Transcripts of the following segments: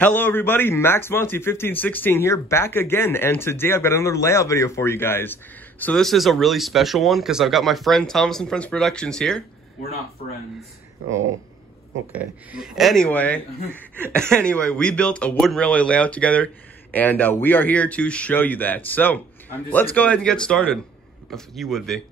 Hello everybody, Max Monty 1516 here, back again, and today I've got another layout video for you guys. So this is a really special one because I've got my friend Thomas and Friends Productions here. We're not friends. Oh, okay. Anyway, we built a wooden railway layout together, and we are here to show you that. So let's go ahead and get started. If you would be.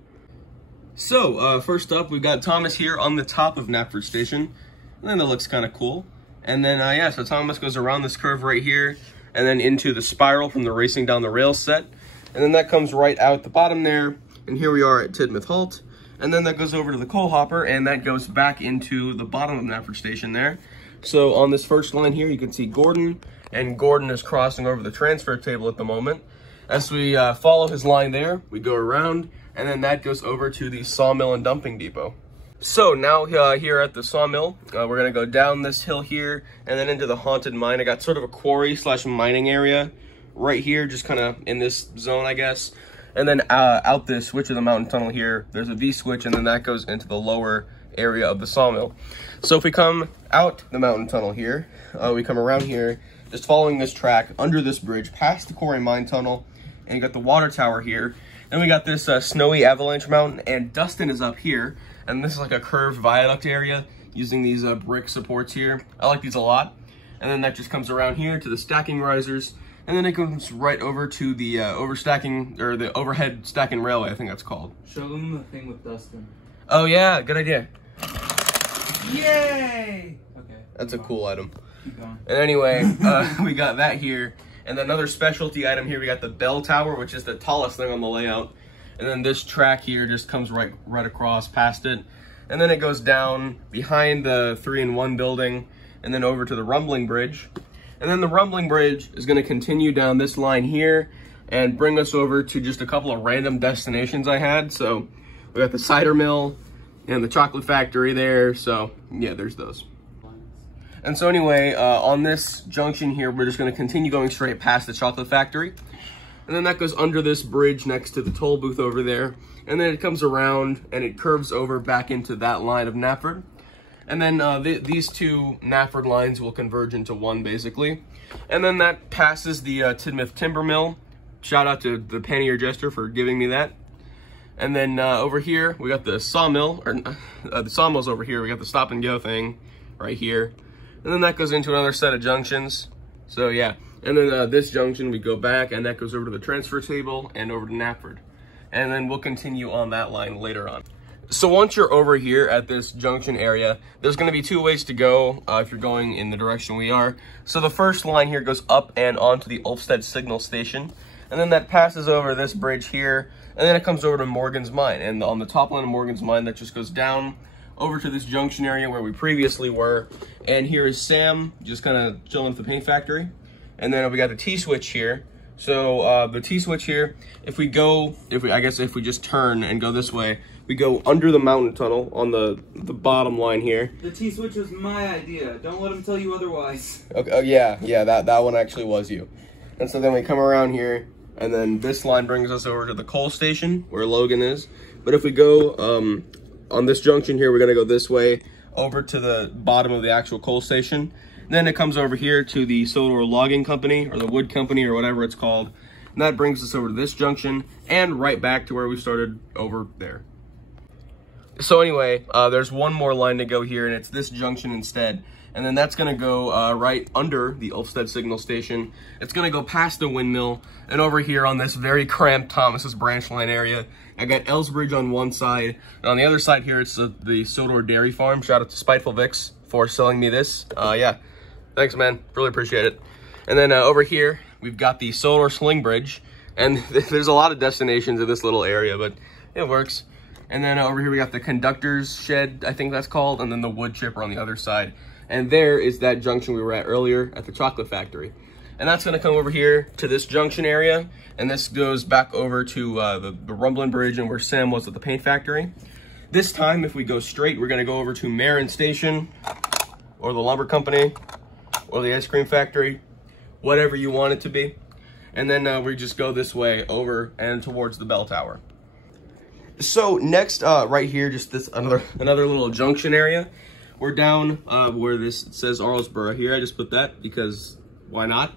So first up, we've got Thomas here on the top of Knapford Station, and then that looks kind of cool. And then, yeah, so Thomas goes around this curve right here and then into the spiral from the racing down the rail set. And then that comes right out the bottom there. And here we are at Tidmouth Halt. And then that goes over to the coal hopper and that goes back into the bottom of Knapford Station there. So on this first line here, you can see Gordon. And Gordon is crossing over the transfer table at the moment. As we follow his line there, we go around. And then that goes over to the sawmill and dumping depot. So now here at the sawmill, we're going to go down this hill here and then into the haunted mine. I got sort of a quarry / mining area right here, just kind of in this zone, I guess. And then out this switch of the mountain tunnel here, there's a V-switch, and then that goes into the lower area of the sawmill. So if we come out the mountain tunnel here, we come around here, just following this track under this bridge, past the quarry mine tunnel, and you got the water tower here. Then we got this snowy avalanche mountain, and Dustin is up here. And this is like a curved viaduct area using these brick supports here. I like these a lot. And then that just comes around here to the stacking risers. And then it goes right over to the overstacking, or the overhead stacking railway, I think that's called. Show them the thing with Dustin. Oh yeah, good idea. Yay! Okay. That's a cool item. Keep going. And anyway, we got that here. And another specialty item here, we got the bell tower, which is the tallest thing on the layout. And then this track here just comes right across past it. And then it goes down behind the 3-in-1 building and then over to the rumbling bridge. And then the rumbling bridge is going to continue down this line here and bring us over to just a couple of random destinations I had. So we got the cider mill and the chocolate factory there. So yeah, there's those. And so anyway, on this junction here, we're just going to continue going straight past the chocolate factory. And then that goes under this bridge next to the toll booth over there. And then it comes around and it curves over back into that line of Knapford. And then these two Knapford lines will converge into one, basically. And then that passes the Tidmouth Timber Mill. Shout out to the Pannier Jester for giving me that. And then over here, we got the sawmill, or the sawmill's over here. We got the stop and go thing right here. And then that goes into another set of junctions. So yeah. And then this junction, we go back, and that goes over to the transfer table and over to Knapford. And then we'll continue on that line later on. So once you're over here at this junction area, there's going to be two ways to go if you're going in the direction we are. So the first line here goes up and onto the Ulfstead Signal Station. And then that passes over this bridge here, and then it comes over to Morgan's Mine. And on the top line of Morgan's Mine, that just goes down over to this junction area where we previously were. And here is Sam, just kind of chilling at the paint factory. And then we got the T-switch here. So the T-switch here, if we just turn and go this way, we go under the mountain tunnel on the bottom line here. The T-switch was my idea. Don't let him tell you otherwise. Okay, oh, yeah, that one actually was you. And so then we come around here, and then this line brings us over to the coal station where Logan is. But if we go on this junction here, we're gonna go this way over to the bottom of the actual coal station. Then it comes over here to the Sodor Logging Company, or the Wood Company, or whatever it's called. And that brings us over to this junction, and right back to where we started over there. So anyway, there's one more line to go here, and it's this junction instead. And then that's gonna go right under the Ulfstead Signal Station. It's gonna go past the windmill, and over here on this very cramped Thomas's branch line area, I got Ellsbridge on one side, and on the other side here, it's the Sodor Dairy Farm. Shout out to Spiteful Vicks for selling me this. Yeah. Thanks, man. Really appreciate it. And then over here, we've got the Sodor Sling Bridge. And there's a lot of destinations in this little area, but it works. And then over here, we got the conductor's shed, I think that's called, and then the wood chipper on the other side. And there is that junction we were at earlier at the chocolate factory. And that's going to come over here to this junction area. And this goes back over to the Rumbling Bridge and where Sam was at the paint factory. This time, if we go straight, we're going to go over to Marin Station or the lumber company, or the ice cream factory, whatever you want it to be. And then we just go this way over and towards the bell tower. So next, right here, just this another little junction area. we're down where this says Arlesborough here. I just put that because why not?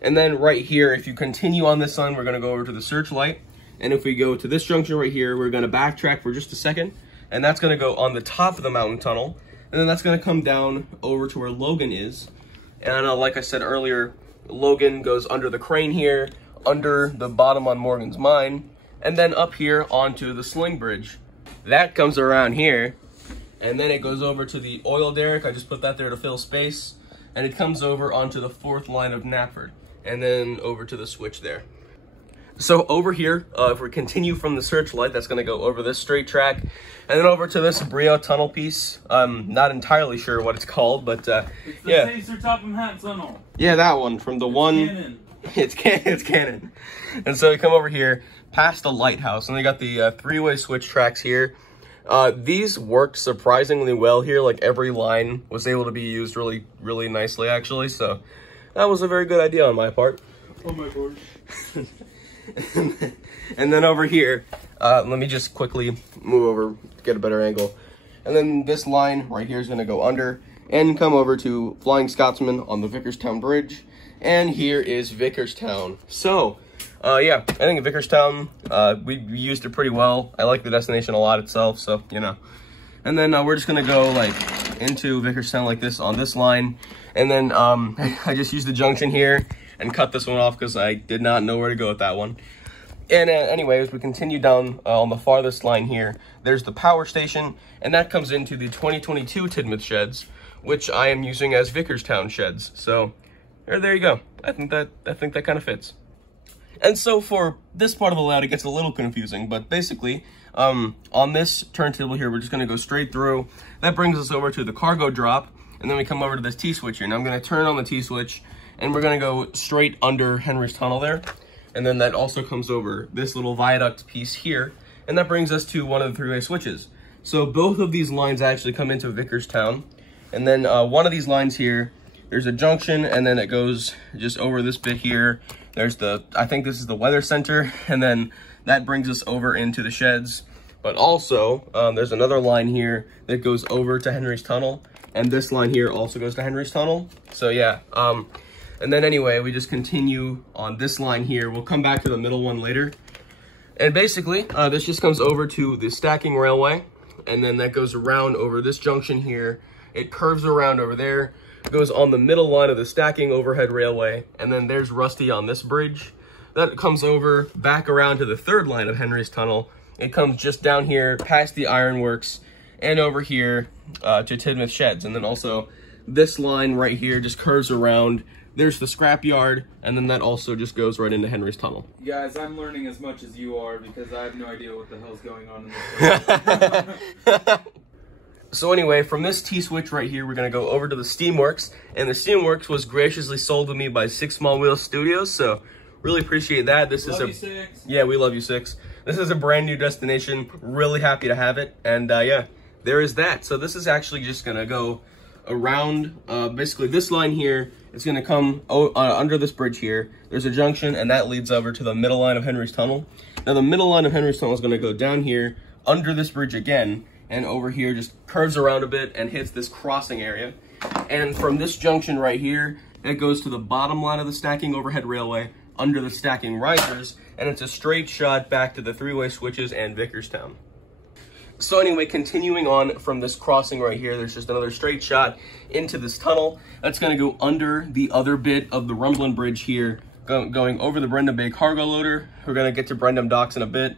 And then right here, if you continue on this line, we're gonna go over to the Searchlight. And if we go to this junction right here, we're gonna backtrack for just a second. And that's gonna go on the top of the mountain tunnel. And then that's gonna come down over to where Logan is. And like I said earlier, Logan goes under the crane here, under the bottom on Morgan's mine, and then up here onto the Sling Bridge. That comes around here, and then it goes over to the oil derrick. I just put that there to fill space. And it comes over onto the 4th line of Knapford, and then over to the switch there. So over here, if we continue from the Searchlight, that's gonna go over this straight track, and then over to this Brio tunnel piece. I'm not entirely sure what it's called, but it's the yeah. Taser Topham Hat Tunnel. Yeah, that one, from the one. Cannon. It's Cannon. And so we come over here, past the lighthouse, and they got the 3-way switch tracks here. These worked surprisingly well here. Like every line was able to be used really, really nicely, actually. So that was a very good idea on my part. Oh my god. And then over here, let me just quickly move over to get a better angle. And then this line right here is going to go under and come over to Flying Scotsman on the Vickerstown Bridge. And here is Vickerstown. So, yeah, I think Vickerstown, we used it pretty well. I like the destination a lot itself, so, you know. And then we're just going to go, like, into Vickerstown like this on this line. And then I just used the junction here and cut this one off because I did not know where to go with that one. And anyways, we continue down on the farthest line here. There's the power station, and that comes into the 2022 Tidmouth sheds, which I am using as Vickerstown sheds. So there you go. I think that kind of fits. And so for this part of the layout, it gets a little confusing, but basically, on this turntable here, we're just gonna go straight through. That brings us over to the cargo drop, and then we come over to this T-switch here. Now I'm gonna turn on the T-switch, and we're gonna go straight under Henry's Tunnel there. And then that also comes over this little viaduct piece here, and that brings us to one of the 3-way switches. So both of these lines actually come into Vickerstown, and then one of these lines here, there's a junction, and then it goes just over this bit here. There's I think this is the weather center, and then that brings us over into the sheds. But also, there's another line here that goes over to Henry's Tunnel, and this line here also goes to Henry's Tunnel. So yeah, and then anyway, we just continue on this line here. We'll come back to the middle one later. And basically, this just comes over to the stacking railway, and then that goes around over this junction here. It curves around over there, goes on the middle line of the stacking overhead railway, and then there's Rusty on this bridge. That comes over back around to the 3rd line of Henry's Tunnel. It comes just down here past the ironworks and over here to Tidmouth Sheds. And then also this line right here just curves around. There's the scrapyard, and then that also just goes right into Henry's Tunnel. Guys, I'm learning as much as you are because I have no idea what the hell's going on in this place. So anyway, from this T-switch right here, we're going to go over to the Steamworks. And the Steamworks was graciously sold to me by 6 Small Wheel Studios, so really appreciate that. This love is you, 6. Yeah, we love you, 6. This is a brand new destination. Really happy to have it. And yeah, there is that. So this is actually just going to go around, basically this line here. It's going to come under this bridge here. There's a junction, and that leads over to the middle line of Henry's Tunnel. Now, the middle line of Henry's Tunnel is going to go down here, under this bridge again, and over here just curves around a bit and hits this crossing area. And from this junction right here, it goes to the bottom line of the stacking overhead railway, under the stacking risers, and it's a straight shot back to the 3-way switches and Vickerstown. So anyway, continuing on from this crossing right here, there's just another straight shot into this tunnel. That's going to go under the other bit of the Rumblin' Bridge here, going over the Brendam Bay cargo loader. We're going to get to Brendam Docks in a bit.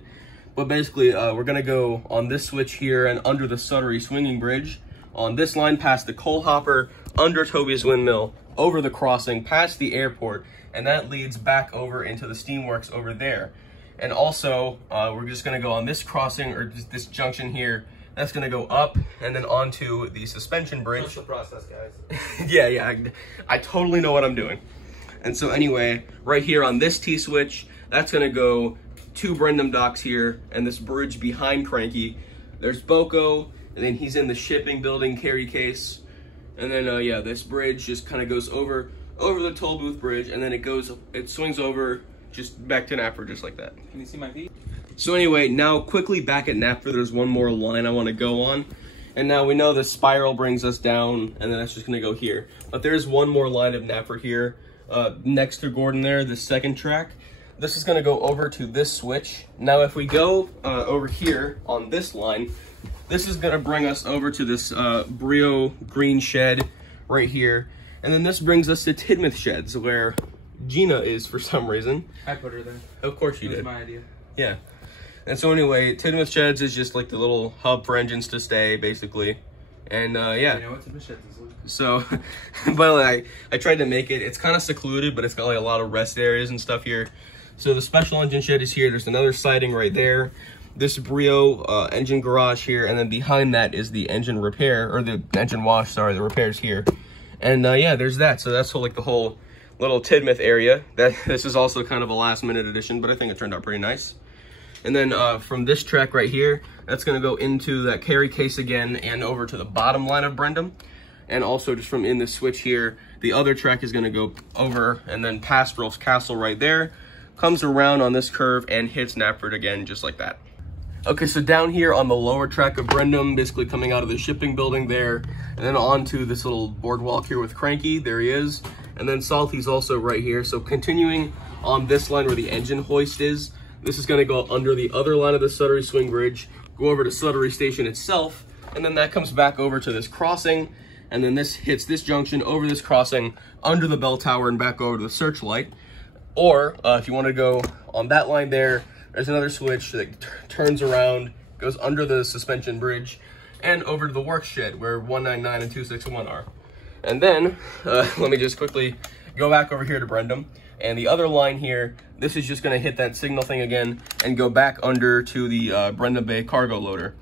But basically, we're going to go on this switch here and under the Suttery Swinging Bridge, on this line past the coal hopper, under Toby's Windmill, over the crossing, past the airport, and that leads back over into the Steamworks over there. And also, we're just going to go on this crossing, or this junction here. That's going to go up and then onto the suspension bridge. Trust the process, guys. yeah, I totally know what I'm doing. And so anyway, right here on this T-switch, that's going to go to Brendam Docks here, and this bridge behind Cranky. There's Boko, and then he's in the shipping building carry case. And then, yeah, this bridge just kind of goes over the toll booth bridge, and then it swings over just back to Knapford, just like that. Can you see my feet? So anyway, now quickly back at Knapford, there's one more line I want to go on. And now we know the spiral brings us down, and then that's just gonna go here. But there's one more line of napper here, next to Gordon there, the second track. This is gonna go over to this switch. Now if we go over here on this line, this is gonna bring us over to this Brio green shed right here. And then this brings us to Tidmouth Sheds, where Gina is for some reason. I put her there. Of course you did. It was my idea. Yeah. And so anyway, Tidmouth Sheds is just like the little hub for engines to stay, basically. And yeah. You know what Tidmouth Sheds is like? So, but I tried to make it. It's kind of secluded, but it's got like a lot of rest areas and stuff here. So the special engine shed is here. There's another siding right there. This Brio engine garage here, and then behind that is the engine repair, or the engine wash, sorry, the repairs here. And yeah, there's that. So that's like the whole little Tidmouth area. This is also kind of a last minute addition, but I think it turned out pretty nice. And then from this track right here, that's gonna go into that carry case again and over to the bottom line of Brendam. And also just from in the switch here, the other track is gonna go over and then past Rolf's Castle right there, comes around on this curve and hits Knapford again, just like that. Okay, so down here on the lower track of Brendam, basically coming out of the shipping building there, and then onto this little boardwalk here with Cranky, there he is. And then Salty's also right here. So continuing on this line where the engine hoist is, this is gonna go under the other line of the Suttery Swing Bridge, go over to Suttery Station itself, and then that comes back over to this crossing, and then this hits this junction over this crossing, under the bell tower and back over to the Searchlight. Or if you wanna go on that line there, there's another switch that turns around, goes under the suspension bridge, and over to the work shed where 199 and 261 are. And then, let me just quickly go back over here to Brendam. And the other line here, this is just gonna hit that signal thing again and go back under to the Brendam Bay cargo loader.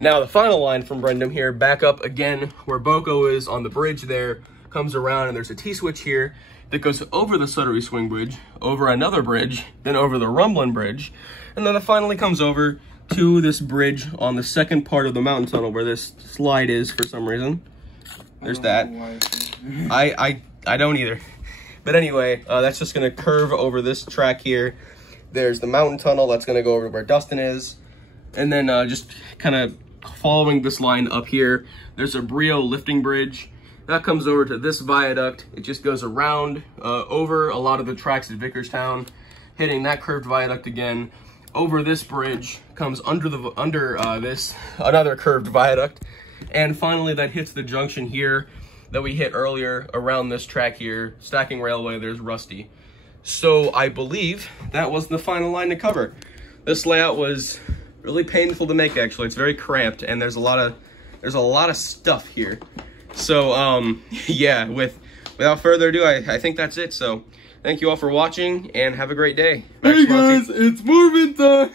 Now the final line from Brendam here, back up again where Boko is on the bridge there, comes around and there's a T-switch here that goes over the Suttery Swing Bridge, over another bridge, then over the Rumblin' Bridge, and then it finally comes over to this bridge on the second part of the mountain tunnel where this slide is for some reason. There's that. I don't either. But anyway, that's just gonna curve over this track here. There's the mountain tunnel that's gonna go over to where Dustin is. And then just kind of following this line up here, there's a Brio lifting bridge. That comes over to this viaduct. It just goes around over a lot of the tracks at Vickerstown, hitting that curved viaduct again, over this bridge, comes under this, another curved viaduct, and finally that hits the junction here that we hit earlier around this track here, Stacking Railway, there's Rusty. So I believe that was the final line to cover. This layout was really painful to make actually. It's very cramped and there's a lot of stuff here. So yeah, without further ado, I think that's it. So thank you all for watching and have a great day. Hey guys, it's Mormon time!